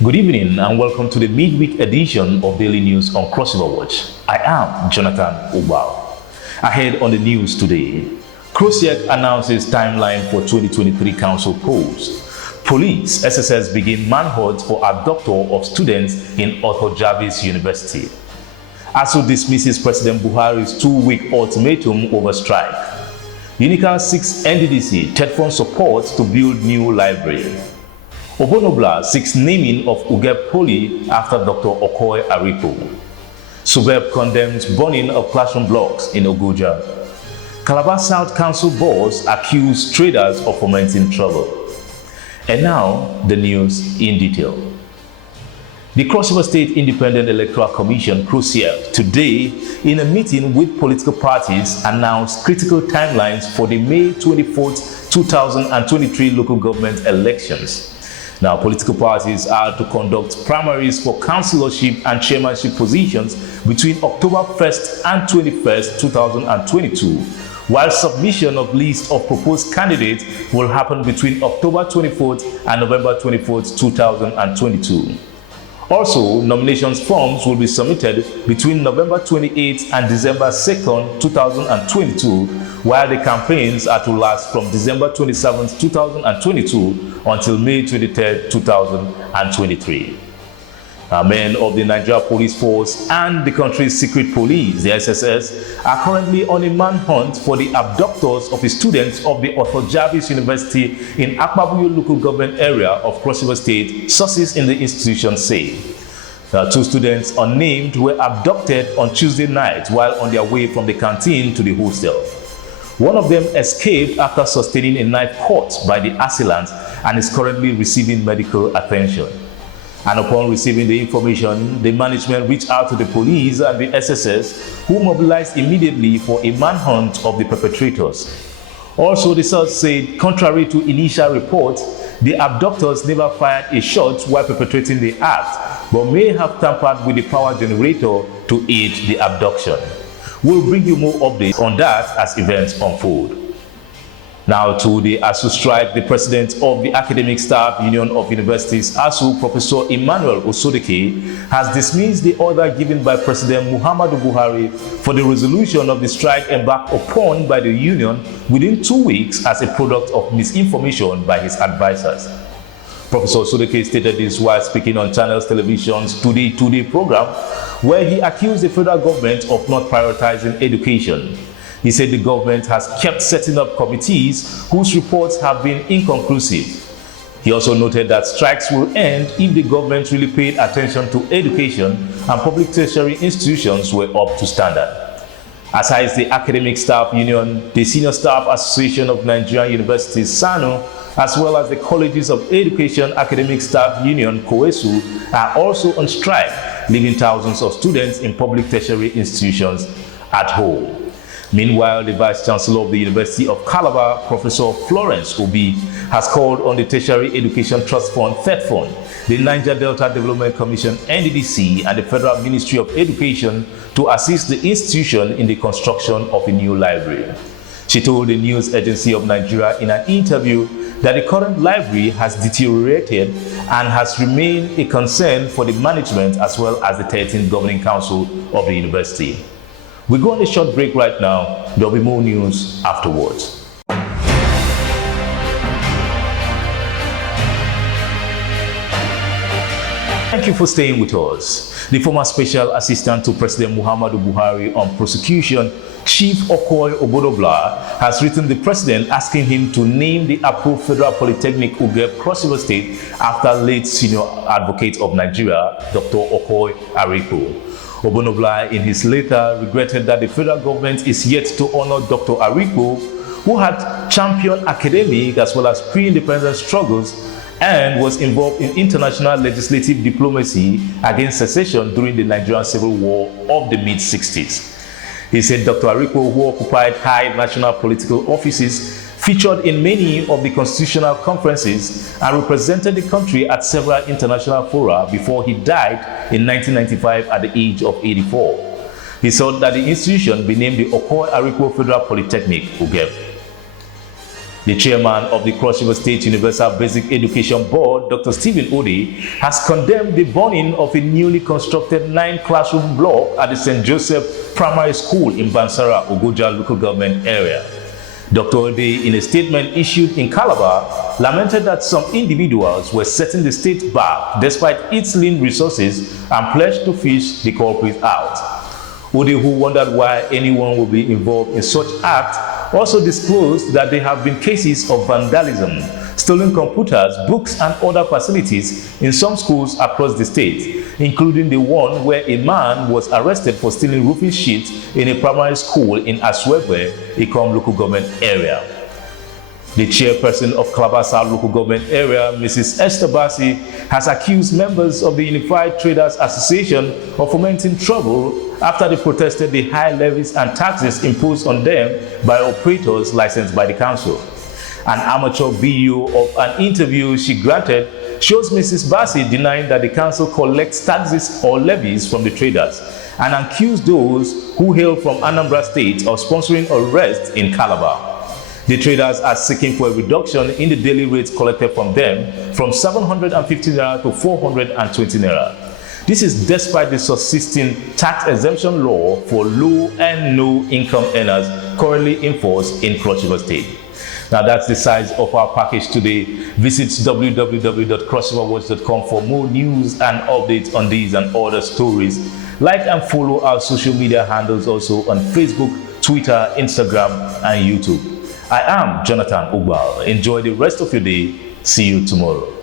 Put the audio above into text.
Good evening and welcome to the midweek edition of Daily News on Crossover Watch. I am Jonathan Ubao. Ahead on the news today, CROSIEC announces timeline for 2023 council polls. Police, SSS begin manhunt for abductor of students in Arthur Jarvis University. ASU dismisses President Buhari's 2-week ultimatum over strike. UNICA seeks NDDC TETFund support to build new library. Obonobla seeks naming of Ugeb Poly after Dr. Okoye Arikpo. SUBEB condemns burning of classroom blocks in Ogoja. Calabar South Council boards accuse traders of fomenting trouble. And now, the news in detail. The Cross River State Independent Electoral Commission, CROSIEC, today, in a meeting with political parties, announced critical timelines for the May 24th, 2023 local government elections. Now, political parties are to conduct primaries for councillorship and chairmanship positions between October 1st and 21st, 2022, while submission of lists of proposed candidates will happen between October 24th and November 24th, 2022. Also, nominations forms will be submitted between November 28th and December 2nd, 2022, while the campaigns are to last from December 27th, 2022 until May 23rd, 2023. Men of the Nigeria Police Force and the country's secret police, the SSS, are currently on a manhunt for the abductors of the students of the Arthur Jarvis University in Akpabuyo local government area of Cross River State, sources in the institution say. Two students unnamed were abducted on Tuesday night while on their way from the canteen to the hostel. One of them escaped after sustaining a knife cut by the assailant and is currently receiving medical attention. And upon receiving the information, the management reached out to the police and the SSS, who mobilized immediately for a manhunt of the perpetrators. Also, the source said, contrary to initial reports, the abductors never fired a shot while perpetrating the act, but may have tampered with the power generator to aid the abduction. We'll bring you more updates on that as events unfold. Now to the ASU strike, the president of the Academic Staff Union of Universities, ASU, Professor Emmanuel Osodeke, has dismissed the order given by President Muhammadu Buhari for the resolution of the strike embarked upon by the union within 2 weeks as a product of misinformation by his advisors. Professor Osodeke stated this while speaking on Channels Television's Today program, where he accused the federal government of not prioritizing education. He said the government has kept setting up committees whose reports have been inconclusive. He also noted that strikes will end if the government really paid attention to education and public tertiary institutions were up to standard. Aside the Academic Staff Union, the Senior Staff Association of Nigerian Universities, SANU, as well as the Colleges of Education Academic Staff Union, COESU, are also on strike, leaving thousands of students in public tertiary institutions at home. Meanwhile, the Vice Chancellor of the University of Calabar, Professor Florence Obi, has called on the Tertiary Education Trust Fund, TETFund, the Niger Delta Development Commission, NDDC, and the Federal Ministry of Education to assist the institution in the construction of a new library. She told the News Agency of Nigeria in an interview that the current library has deteriorated and has remained a concern for the management as well as the 13th Governing Council of the university. We go on a short break right now. There'll be more news afterwards. Thank you for staying with us. The former Special Assistant to President Muhammadu Buhari on Prosecution, Chief Okoye Obonobla, has written the President asking him to name the approved Federal Polytechnic Ugeb Cross River State after late Senior Advocate of Nigeria, Dr. Okoye Arikpo. Obonobla, in his letter, regretted that the federal government is yet to honor Dr. Arikpo, who had championed academic as well as pre-independence struggles and was involved in international legislative diplomacy against secession during the Nigerian Civil War of the mid-60s. He said Dr. Arikpo, who occupied high national political offices, featured in many of the constitutional conferences and represented the country at several international fora before he died in 1995 at the age of 84. He sought that the institution be named the Okoye Arikpo Federal Polytechnic, Ugeb. The chairman of the Cross River State Universal Basic Education Board, Dr. Stephen Ode, has condemned the burning of a newly constructed 9-classroom block at the St. Joseph Primary School in Bansara, Ogoja local government area. Dr. Ode, in a statement issued in Calabar, lamented that some individuals were setting the state back despite its lean resources and pledged to fish the culprits out. Ode, who wondered why anyone would be involved in such act, also disclosed that there have been cases of vandalism, stolen computers, books and other facilities in some schools across the state, including the one where a man was arrested for stealing roofing sheets in a primary school in Aswebe, Ikom local government area. The chairperson of Calabar South local government area, Mrs. Esther Bassi, has accused members of the Unified Traders Association of fomenting trouble after they protested the high levies and taxes imposed on them by operators licensed by the council. An amateur video of an interview she granted shows Mrs. Bassi denying that the council collects taxes or levies from the traders and accused those who hail from Anambra State of sponsoring arrests in Calabar. The traders are seeking for a reduction in the daily rates collected from them from 750 naira to 420 naira. This is despite the subsisting tax exemption law for low and no income earners currently enforced in Cross River State. Now that's the size of our package today. Visit www.crossriverwatch.com for more news and updates on these and other stories. Like and follow our social media handles also on Facebook, Twitter, Instagram, and YouTube. I am Jonathan Ugbal. Enjoy the rest of your day. See you tomorrow.